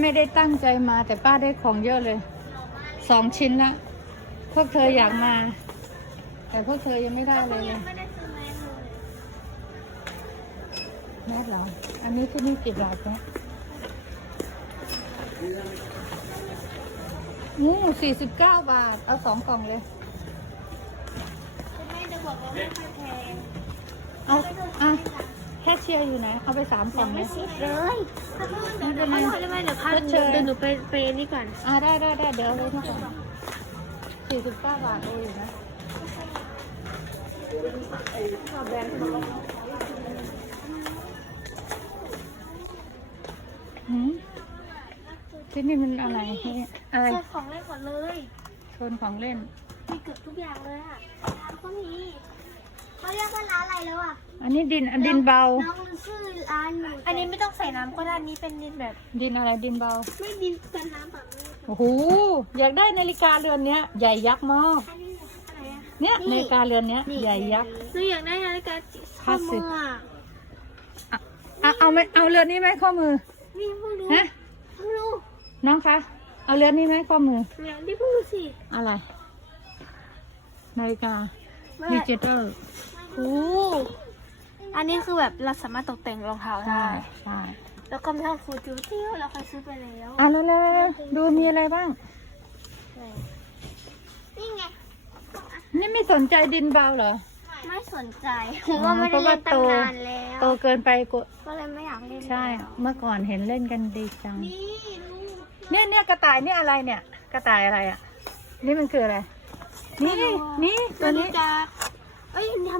ป้าไม่ได้ตั้งใจมา แต่ป้าได้ของเยอะเลย สองชิ้นละ พวกเธออยากมา แต่พวกเธอยังไม่ได้เลยเลยไม่ได้ซื้อแมสเลยแมสเหรอ อันนี้ที่นี่กี่บาทเนี่ยอู้สี่สิบเก้าบาท เอาสองกล่องเลยคุณแม่จะบอกว่าไม่ค่อยแพงเอาอะ แค่เชียร์อยู่ไหนเอาไปสามกล่องเลยเลยเดี๋ยวเดี๋ยวเดี๋ยวเดี๋ยวพักชดเชยเดี๋ยวหนูไปไปนี่ก่อนอ่าได้ได้ได้เดี๋ยวเอาไว้ที่ก่อนสี่สิบเก้าบาทเองนะหืมที่นี่มันอะไรเนี่ยอะไร ใส่ของเล่นหมดเลย โซนของเล่นมีเกือบทุกอย่างเลยอะร้านก็มี แล้วอะอันนี้ดินอันดินเบา น้องรู้ชื่อร้านหนูอันนี้ไม่ต้องใส่น้ำก็ได้อันนี้เป็นดินแบบ ดินอะไรดินเบา ไม่ดินเป็นน้ำแบบนี้โอ้โหอยากได้นาฬิกาเรือนเนี้ยใหญ่ยักษ์มากอันนี้อะไรอะ เนี่ยนาฬิกาเรือนเนี้ยใหญ่ยักษ์หนูอยากได้นาฬิกาข้อมืออะอะเอาเอาไหมเอาเรือนนี้ไหมข้อมือนี่เพิ่งรู้ฮะเพิ่งรู้น้องคะเอาเรือนนี้ไหมข้อมือเนี่ยนี่เพิ่งรู้สิอะไร นาฬิกาไม่ดิจิตอลโอ้อันนี้คือแบบเราสามารถตกแต่งรองเท้าใช่ได้ ใช่แล้วก็ไม่ต้องฟูจิวเที่ยวเราเคยซื้อไปแล้วอะแล้วแล้วแล้วดูมีอะไรบ้าง นี่ไง นี่ไม่สนใจดินเบาเหรอ ไม่สนใจเพราะว่าไม่ได้เล่นตั้งนานแล้ว โตเกินไปกูก็เลยไม่อยากเล่นใช่ เมื่อก่อนเห็นเล่นกันดีจังนี่ดูเนี่ยเนี่ยกระต่ายเนี่ยอะไรเนี่ย กระต่ายอะไรอะ นี่มันคืออะไร นี่นี่ตัวนี้จะเอ้ยทำ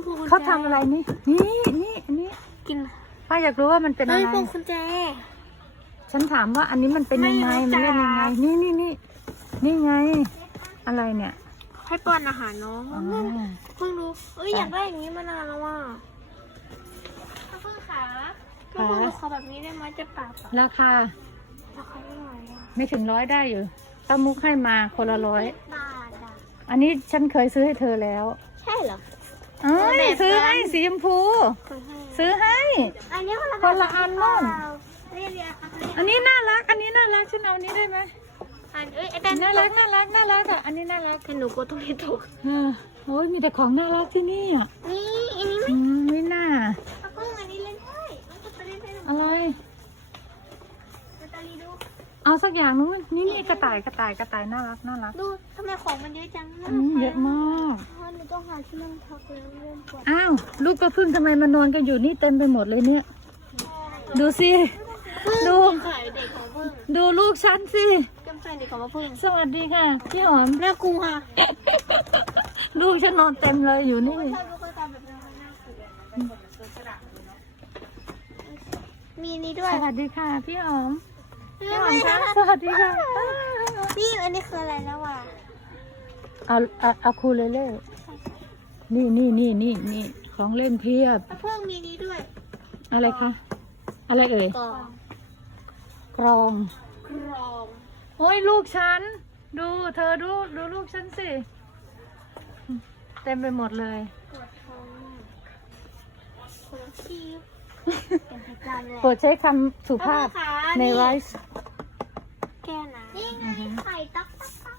พวงกุญแจเขาทำอะไรนี่ นี่นี่อันนี้กินป้าอยากรู้ว่ามันเป็นอะเฮ้ยไร พวงกุญแจ ฉันถามว่าอันนี้มันเป็นยังไง ไม่รู้มันเล่นยังไงจักนี่นี่นี่นี่ไง อะไรเนี่ยให้ป้อนอาหารน้องอ๋อเพิ่งรู้เอ้ยค่ะอยากได้อย่างนี้มานานแล้วว่ะเพิ่งขาเพิ่งรู้ขอแบบนี้ได้ไหมจะปากอะราคาราคาไม่ไหวอะไม่ถึงร้อยได้อยู่ป้ามุกให้มาคนละร้อย บาทอะอันนี้ฉันเคยซื้อให้เธอแล้ว ใช่เหรอ เอ้ยแบบนั้นซื้อให้สีชมพูเคยให้ซื้อให้ อันนี้คนละคนละอันนู่น เรียกเรียกค่ะอันนี้น่ารัก อันนี้น่ารักฉันเอาอันนี้ได้ไหมอันเอ้ยไอ้แต่น่ารักน่ารักน่ารักอะอันนี้น่ารักแต่หนูก็ต้องให้ถูกเออโอ้ยมีแต่ของน่ารักที่นี่อะนี่อันนี้ไม่ อืมไม่น่า เอาเพิ่งอันนี้เล่นได้มันจะไปเล่นได้หรือ อะไร นาตาลีดู เอาสักอย่างนู้นนี่นี่กระต่ายกระต่ายกระต่ายน่ารักน่ารัก ดูทำไมของมันเยอะจังอันนี้เยอะมากเพราะหนูต้องหาที่นั่งพักแล้วเริ่มปวดอ้าวลูกกระพึ่งทำไมมานอนกันอยู่นี่เต็มไปหมดเลยเนี่ย ดูสิ ดู ไข่เด็กของพึ่งดูลูกฉันสิกำไข่เด็กของพึ่งสวัสดีค่ะพี่หอม น่ากลัวลูกฉันนอนเต็มเลยอยู่นี่ถ้าลูกเคยทำแบบนั้นน่ากลัวมีนี้ด้วย สวัสดีค่ะพี่หอม พี่พี่หอมคะสวัสดีค่ะนี่อันนี้คืออะไรแล้ววะเอาเอาเอาคูเลเล่นี่นี่นี่นี่นี่ของเล่นเพียบ เพิ่งมีนี้ด้วย อะไรคะ อะไรเอ่ยกล่องกรอง กรองโอ้ยลูกฉัน ดูเธอดูดูลูกฉันสิ เต็มไปหมดเลยปวดท้องปวดชีพเป็นประจำเลยโปรดใช้คำสุภาพ ในไลฟ์แก้นะนี่ไงไข่ตักตักตัก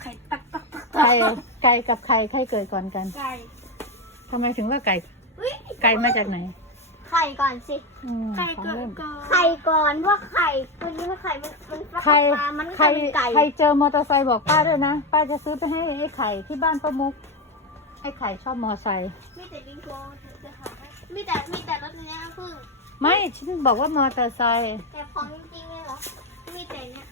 ไข่ตักตักตักไก่ไก่กับไข่ใครเกิดก่อนกันไก่ทำไมถึงว่าไก่ อุ้ยไก่มาจากไหนไข่ก่อนสิ อืมไข่ของก่อนเล่นก่อนไข่ก่อนว่าไข่ตัวนี้มันไข่มันมันฟักใครออกมามันใครกลายเป็นไก่ใครเจอมอเตอร์ไซค์บอกป้าด้วยนะ ป้าจะซื้อไปให้ไอ้ไข่ที่บ้านป้ามุก ไอ้ไข่ชอบมอไซค์มีแต่บิงโกจะขายให้มีแต่มีแต่รถเนี้ยพึ่ง ไม่ ฉันบอกว่ามอเตอร์ไซค์ แต่ของจริงๆเนี่ยเหรอ มีแต่เนี้ย